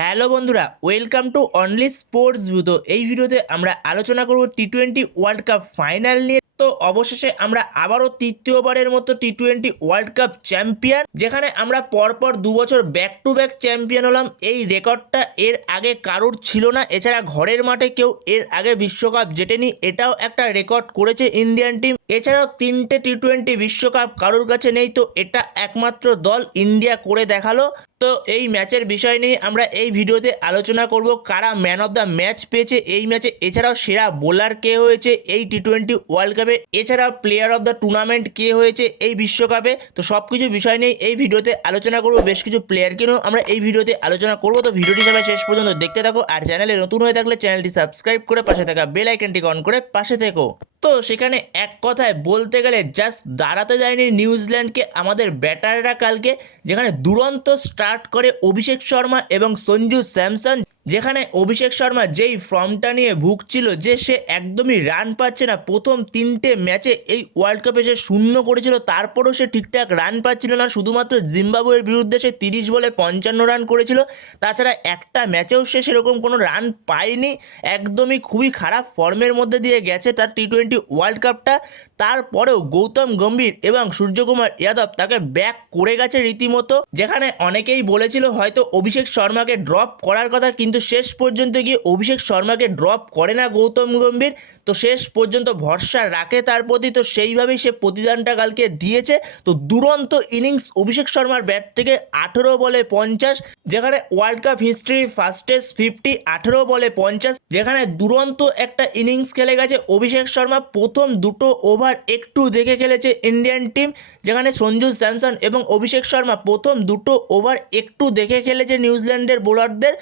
Hello বন্ধুরা, welcome to only sports view. তো এই ভিডিওতে আমরা আলোচনা করব টি-20 ওয়ার্ল্ড কাপ ফাইনাল নিয়ে। তো অবশেষে আমরা আবারও তৃতীয়বারের মতো টি-20 ওয়ার্ল্ড কাপ চ্যাম্পিয়ন, যেখানে আমরা পরপর 2 বছর ব্যাক টু ব্যাক চ্যাম্পিয়ন হলাম। এই রেকর্ডটা এর আগে কারোর ছিল না, এছাড়া ঘরের মাঠে কেউ এর আগে বিশ্বকাপ জেতেনি, এটাও একটা রেকর্ড করেছে ইন্ডিয়ান টিম। এছাড়াও 3টে টি-20 বিশ্বকাপ কারোর কাছে নেই, তো এটা একমাত্র দল ইন্ডিয়া করে দেখালো। তো এই ম্যাচের বিষয় নিয়ে আমরা এই ভিডিওতে আলোচনা করব, কারা ম্যান অফ দ্য ম্যাচ পেয়েছে এই ম্যাচে, এছাড়াও সেরা বোলার কে হয়েছে এই টি-20 ওয়ার্ল্ড কাপে, এছাড়াও প্লেয়ার অফ দ্য টুর্নামেন্ট কে হয়েছে এই বিশ্বকাপে। তো সব কিছু বিষয় নিয়ে এই ভিডিওতে আলোচনা করব। বেশ কিছু প্লেয়ারকে নিয়েও আমরা এই ভিডিওতে আলোচনা করব। তো ভিডিওটি সবাই শেষ পর্যন্ত দেখতে থাকো, আর চ্যানেলে নতুন হয়ে থাকলে চ্যানেলটি সাবস্ক্রাইব করে পাশে থাকা বেল আইকনটি অন করে পাশে থেকো। তো সেখানে এক কথায় বলতে গেলে জাস্ট দাঁড়াতে যায়নি নিউজিল্যান্ডকে আমাদের ব্যাটাররা কালকে, যেখানে দুরন্ত স্টার্ট করে অভিষেক শর্মা এবং সঞ্জু স্যামসন। যেখানে অভিষেক শর্মা যেই ফর্মটা নিয়ে ভুগছিল, যে সে একদমই রান পাচ্ছে না, প্রথম 3টে ম্যাচে এই ওয়ার্ল্ড কাপে সে শূন্য করেছিল, তারপরেও সে ঠিকঠাক রান পাচ্ছিল না। শুধুমাত্র জিম্বাবুয়ের বিরুদ্ধে সে 30 বলে 55 রান করেছিল, তাছাড়া একটা ম্যাচেও সে সেরকম কোনো রান পায়নি। একদমই খুবই খারাপ ফর্মের মধ্যে দিয়ে গেছে তার টি-20 ওয়ার্ল্ড কাপটা। তারপরেও গৌতম গম্ভীর এবং সূর্যকুমার যাদব তাকে ব্যাক করে গেছে রীতিমতো, যেখানে অনেকেই বলেছিল হয়তো অভিষেক শর্মাকে ড্রপ করার কথা, কিন্তু শেষ পর্যন্ত গিয়ে অভিষেক শর্মাকে ড্রপ করে না গৌতম গম্ভীর। তো শেষ পর্যন্ত ভরসা রাখে তার প্রতি, তো সেইভাবেই সে প্রতিদানটা কালকে দিয়েছে। তো দুরন্ত ইনিংস অভিষেক শর্মার ব্যাট থেকে, 18 বলে 50, যেখানে ওয়ার্ল্ড কাপ হিস্ট্রি ফাস্টেস্ট 50, 18 বলে 50, যেখানে দুরন্ত একটা ইনিংস খেলে গেছে অভিষেক শর্মা। প্রথম দুটো ওভার একটু দেখে খেলেছে ইন্ডিয়ান টিম, যেখানে সঞ্জু স্যামসন এবং অভিষেক শর্মা প্রথম দুটো ওভার একটু দেখে খেলেছে নিউজিল্যান্ডের বোলারদের।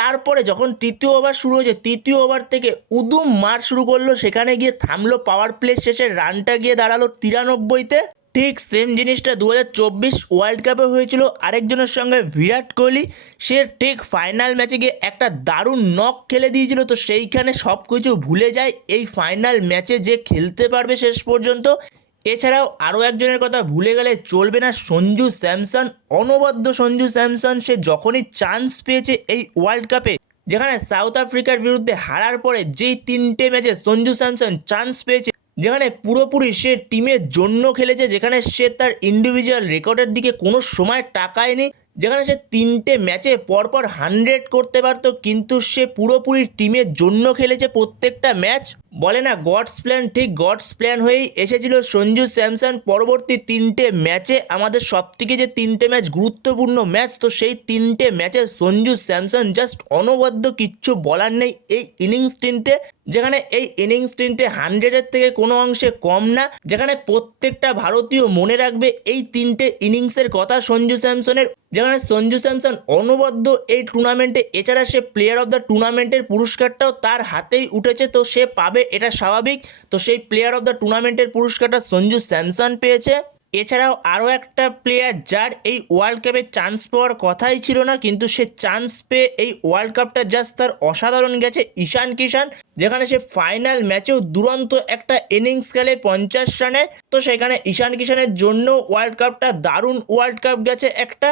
তারপরে যখন তৃতীয় ওভার শুরু হয়েছে, তৃতীয় ওভার থেকে উদুম মার শুরু করলো, সেখানে গিয়ে থামলো পাওয়ার প্লে শেষে, রানটা গিয়ে দাঁড়ালো 93-তে। ঠিক সেম জিনিসটা 2024 ওয়ার্ল্ড কাপে হয়েছিল আরেকজনের সঙ্গে, বিরাট কোহলি। সে ঠিক ফাইনাল ম্যাচে গিয়ে একটা দারুণ নক খেলে দিয়েছিল, তো সেইখানে সব কিছু ভুলে যায় এই ফাইনাল ম্যাচে যে খেলতে পারবে শেষ পর্যন্ত। এছাড়াও আরও একজনের কথা ভুলে গেলে চলবে না, সঞ্জু স্যামসন। অনবদ্য সঞ্জু স্যামসন, সে যখনই চান্স পেয়েছে এই ওয়ার্ল্ড কাপে, যেখানে সাউথ আফ্রিকার বিরুদ্ধে হারার পরে যেই 3টে ম্যাচে সঞ্জু স্যামসন চান্স পেয়েছে, যেখানে পুরোপুরি সে টিমের জন্য খেলেছে, যেখানে সে তার ইন্ডিভিজুয়াল রেকর্ডের দিকে কোনো সময় তাকায়নি, যেখানে সে 3টে ম্যাচে পরপর 100 করতে পারতো, কিন্তু সে পুরোপুরি টিমের জন্য খেলেছে প্রত্যেকটা ম্যাচ। বলে না গডস প্ল্যান, ঠিক গডস প্ল্যান হয়েই এসেছিল সঞ্জু স্যামসন। পরবর্তী 3টে ম্যাচে আমাদের সবথেকে যে 3টে ম্যাচ গুরুত্বপূর্ণ ম্যাচ, তো সেই 3টে ম্যাচে সঞ্জু স্যামসন জাস্ট অনবদ্য, কিচ্ছু বলার নেই এই ইনিংস 3টে, যেখানে এই ইনিংস 3টে 100-এর থেকে কোনো অংশে কম না, যেখানে প্রত্যেকটা ভারতীয় মনে রাখবে এই 3টে ইনিংসের কথা সঞ্জু স্যামসনের। যেখানে সঞ্জু স্যামসন অনবদ্য এই টুর্নামেন্টে, এছাড়া সে প্লেয়ার অফ দ্য টুর্নামেন্টের পুরস্কারটাও তার হাতেই উঠেছে, তো সে পাবে এটা স্বাভাবিক। তো সেই প্লেয়ার অফ দ্য টুর্নামেন্টের পুরস্কারটা সঞ্জু স্যামসন পেয়েছে। এছাড়াও আরও একটা প্লেয়ার যার এই ওয়ার্ল্ড কাপে চান্স পাওয়ার কথাই ছিল না, কিন্তু সে চান্স পেয়ে এই ওয়ার্ল্ড কাপটা জাস্ট তার অসাধারণ গেছে, ঈশান কিষান। যেখানে সে ফাইনাল ম্যাচেও দুরন্ত একটা ইনিংস খেলে 50 রানে, তো সেখানে ঈশান কিষানের জন্য ওয়ার্ল্ড কাপটা দারুণ ওয়ার্ল্ড কাপ গেছে একটা।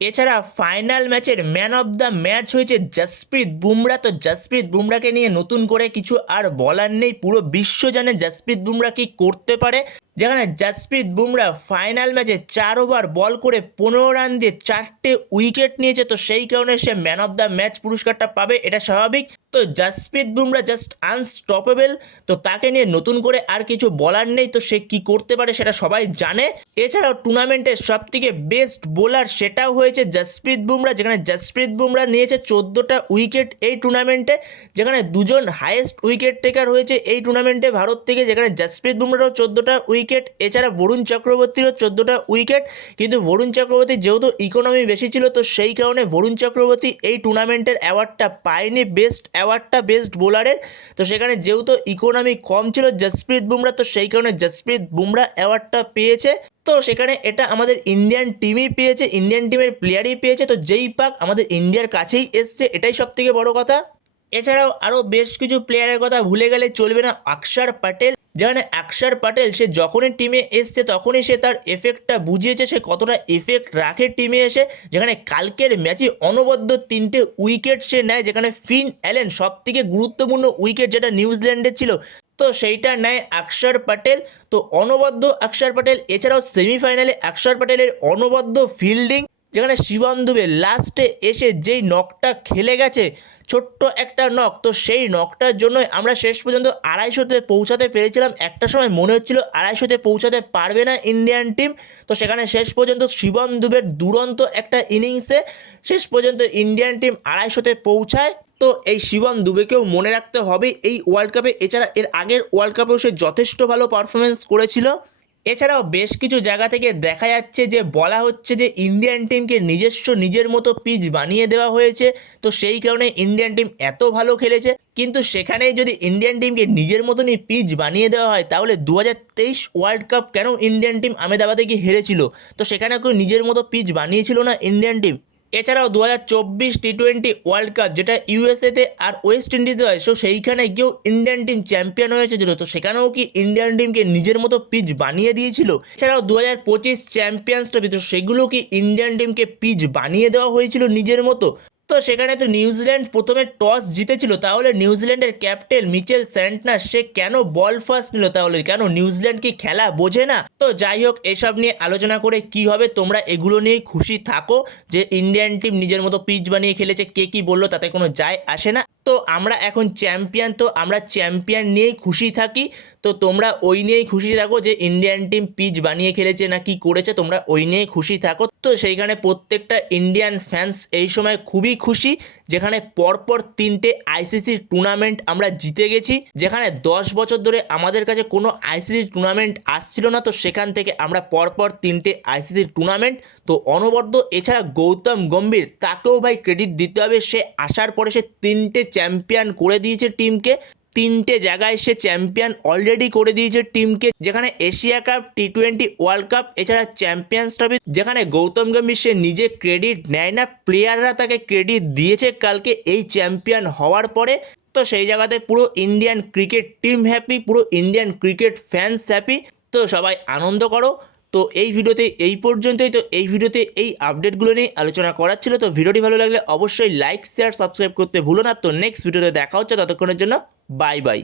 এছাড়া ফাইনাল ম্যাচের ম্যান অফ দ্য ম্যাচ হয়েছে জসপ্রীত বুমরা। তো জসপ্রীত বুমরাকে নিয়ে নতুন করে কিছু আর বলার নেই, পুরো বিশ্ব জানে জসপ্রীত বুমরা কি করতে পারে। যেখানে জসপ্রীত বুমরা ফাইনাল ম্যাচে 4 ওভার বল করে 15 রান দিয়ে 4টে উইকেট নিয়েছে, তো সেই কারণে সে ম্যান অফ দ্য ম্যাচ পুরস্কারটা পাবে, এটা স্বাভাবিক। তো জসপ্রীত বুমরা জাস্ট আনস্টপেবল, তো তাকে নিয়ে নতুন করে আর কিছু বলার নেই, তো সে কি করতে পারে সেটা সবাই জানে। এছাড়াও টুর্নামেন্টের সবথেকে বেস্ট বোলার সেটাও হয়েছে জসপ্রীত বুমরা, যেখানে জসপ্রীত বুমরা নিয়েছে 14টা উইকেট এই টুর্নামেন্টে, যেখানে দুজন হাইয়েস্ট উইকেট টেকার হয়েছে এই টুর্নামেন্টে ভারত থেকে, যেখানে জসপ্রীত বুমরারও 14টা উইকেট, এছাড়া বরুণ চক্রবর্তীরও 14টা উইকেট। কিন্তু বরুণ চক্রবর্তী যেহেতু ইকোনমি বেশি ছিল, তো সেই কারণে বরুণ চক্রবর্তী এই টুর্নামেন্টের অ্যাওয়ার্ডটা পায়নি, বেস্ট অ্যাওয়ার্ডটা বেস্ট বোলারের। তো সেখানে যেহেতু ইকোনমি কম ছিল জসপ্রীত বুমরা, তো সেই কারণে জসপ্রীত বুমরা অ্যাওয়ার্ডটা পেয়েছে। তো সেখানে এটা আমাদের ইন্ডিয়ান টিমই পেয়েছে, ইন্ডিয়ান টিমের প্লেয়ারই পেয়েছে, তো যেই পাক আমাদের ইন্ডিয়ার কাছেই এসছে, এটাই সব থেকে বড় কথা। এছাড়াও আরও বেশ কিছু প্লেয়ারের কথা ভুলে গেলে চলবে না। অক্ষর প্যাটেল, যেখানে অক্ষর প্যাটেল সে যখনই টিমে এসছে তখনই সে তার এফেক্টটা বুঝিয়েছে, সে কতটা এফেক্ট রাখে টিমে এসে। যেখানে কালকের ম্যাচে অনবদ্য 3টে উইকেট সে নেয়, যেখানে ফিন অ্যালেন সব থেকে গুরুত্বপূর্ণ উইকেট যেটা নিউজিল্যান্ডের ছিল, তো সেইটা নেয় অক্ষর প্যাটেল। তো অনবদ্য অক্ষর প্যাটেল। এছাড়াও সেমিফাইনালে অক্ষর প্যাটেলের অনবদ্য ফিল্ডিং, যেখানে শিবম দুবে লাস্টে এসে যেই নকটা খেলে গেছে, ছোট্ট একটা নক, তো সেই নকটার জন্যই আমরা শেষ পর্যন্ত 250তে পৌঁছাতে পেরেছিলাম। একটা সময় মনে হচ্ছিল 250তে পৌঁছাতে পারবে না ইন্ডিয়ান টিম, তো সেখানে শেষ পর্যন্ত শিবম দুবের দুরন্ত একটা ইনিংসে শেষ পর্যন্ত ইন্ডিয়ান টিম 250তে পৌঁছায়। তো এই শিবম দুবেকেও মনে রাখতে হবে এই ওয়ার্ল্ড কাপে। এছাড়া এর আগের ওয়ার্ল্ড কাপেও সে যথেষ্ট ভালো পারফরমেন্স করেছিল। এছাড়াও বেশ কিছু জায়গা থেকে দেখা যাচ্ছে যে বলা হচ্ছে যে ইন্ডিয়ান টিমকে নিজের মতো পিচ বানিয়ে দেওয়া হয়েছে, তো সেই কারণে ইন্ডিয়ান টিম এত ভালো খেলেছে। কিন্তু সেখানেই যদি ইন্ডিয়ান টিমকে নিজের মতনই পিচ বানিয়ে দেওয়া হয়, তাহলে 2023 ওয়ার্ল্ড কাপ কেন ইন্ডিয়ান টিম আহমেদাবাদে গিয়ে হেরেছিল? তো সেখানে কেউ নিজের মতো পিচ বানিয়েছিল না ইন্ডিয়ান টিম? এছাড়াও 2024 টি20 ওয়ার্ল্ড কাপ যেটা ইউএসএতে আর ওয়েস্ট ইন্ডিজে হয়, সো সেইখানে গিয়েও ইন্ডিয়ান টিম চ্যাম্পিয়ন হয়েছিল, তো সেখানেও কি ইন্ডিয়ান টিমকে নিজের মতো পিচ বানিয়ে দিয়েছিল? এছাড়াও 2025 চ্যাম্পিয়ন্স ট্রফি, তো সেগুলো কি ইন্ডিয়ান টিমকে পিচ বানিয়ে দেওয়া হয়েছিল নিজের মতো? তো সেখানে তো নিউজিল্যান্ড প্রথমে টস জিতেছিল, তাহলে নিউজিল্যান্ডের ক্যাপ্টেন মিচেল স্যান্টনার সে কেন বল ফার্স্ট নিল? তাহলে কেন নিউজিল্যান্ড কি খেলা বোঝে না? তো যাই হোক, এসব নিয়ে আলোচনা করে কি হবে, তোমরা এগুলো নিয়েই খুশি থাকো যে ইন্ডিয়ান টিম নিজের মতো পিচ বানিয়ে খেলেছে। কে কি বললো তাতে কোনো যায় আসে না। তো আমরা এখন চ্যাম্পিয়ন, তো আমরা চ্যাম্পিয়ন নিয়েই খুশি থাকি। তো তোমরা ওই নিয়েই খুশি থাকো যে ইন্ডিয়ান টিম পিচ বানিয়ে খেলেছে না কি করেছে, তোমরা ওই নিয়েই খুশি থাকো। তো সেইখানে প্রত্যেকটা ইন্ডিয়ান ফ্যান্স এই সময় খুবই খুশি, যেখানে পরপর 3টে আইসিসি টুর্নামেন্ট আমরা জিতে গেছি, যেখানে 10 বছর ধরে আমাদের কাছে কোনো আইসিসি টুর্নামেন্ট আসছিল না, তো সেখান থেকে আমরা পরপর 3টে আইসিসি টুর্নামেন্ট, তো অনবদ্য। এছাড়া গৌতম গম্ভীর, তাকেও ভাই ক্রেডিট দিতে হবে, সে আসার পরে সে 3টে চ্যাম্পিয়ন করে দিয়েছে টিমকে। 3টে জায়গায় সে চ্যাম্পিয়ন অলরেডি করে দিয়েছে টিমকে, যেখানে Asia cup, T20 world cup, এছাড়া চ্যাম্পিয়ন্স ট্রফি, যেখানে গৌতম গম্ভীর সে নিজে ক্রেডিট নেয় না, প্লেয়াররা তাকে ক্রেডিট দিয়েছে কালকে এই চ্যাম্পিয়ন হওয়ার পরে। তো সেই জায়গাতে পুরো ইন্ডিয়ান ক্রিকেট টিম হ্যাপি, পুরো ইন্ডিয়ান ক্রিকেট ফ্যান্স হ্যাপি। তো সবাই আনন্দ করো। তো এই ভিডিওতে এই পর্যন্তই। তো এই ভিডিওতে এই আপডেটগুলো নিয়ে আলোচনা করার ছিল। তো ভিডিওটি ভালো লাগলে অবশ্যই লাইক, শেয়ার, সাবস্ক্রাইব করতে ভুলো না। তো নেক্সট ভিডিওতে দেখা হচ্ছে, ততক্ষণের জন্য বাই বাই।